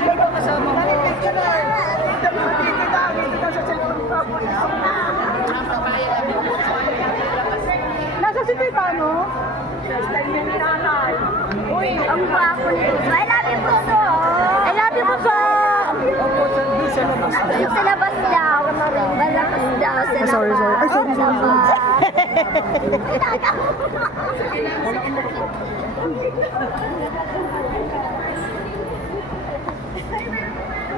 Sino ba kasama mo? Dito ka sa cellphone pa po. Nasa si Titano? Uy, ang gwapo nito. I love you, Puso. I love you po sa... Opo, doon sa labas. Yung sa labas daw. Malakas daw sa labas. Sorry. Ay, sorry.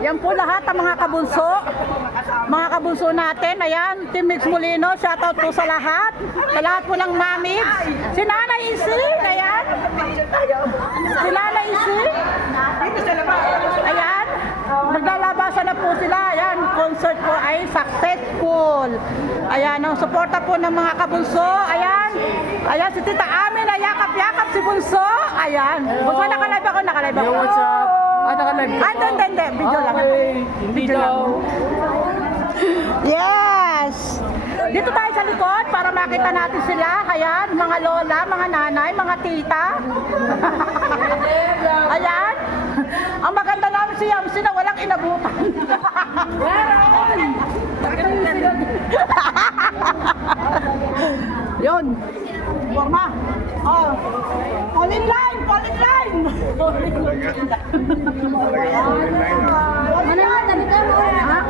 Yan po lahat ang mga kabunso. Mga kabunso natin. Ayan, Team Mix Molino. Shoutout po sa lahat. Sa lahat po ng mami. Si Nanay Isi. Ayan. Si Nanay Isi. Dito sa labas. Ayan. Naglalabasan na po sila. Ayan, concert po ay successful. Ayan, ang suporta po ng mga kabunso. Ayan. Ayan, si Tita Amin na yakap-yakap si Bunso. Ayan. Bunso, nakalive ako. Yo, what's up? Ah, nakalive ka? Hindi. Video lang. Hindi daw. Yes! Dito tayo sa likod para makita natin sila. Ayan, mga lola, mga nanay, mga tita. Ayan. Ang maganda namin si Yamsi na walang inabutan. Yun. Forma. Oh. Fall in line! Fall in line! Ha?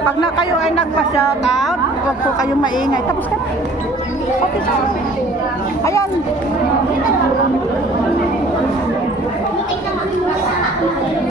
Pag na kayo ay nagpa-shoutout, huwag po kayong maingay. Tapos ka na. Okay, sir. Ayan.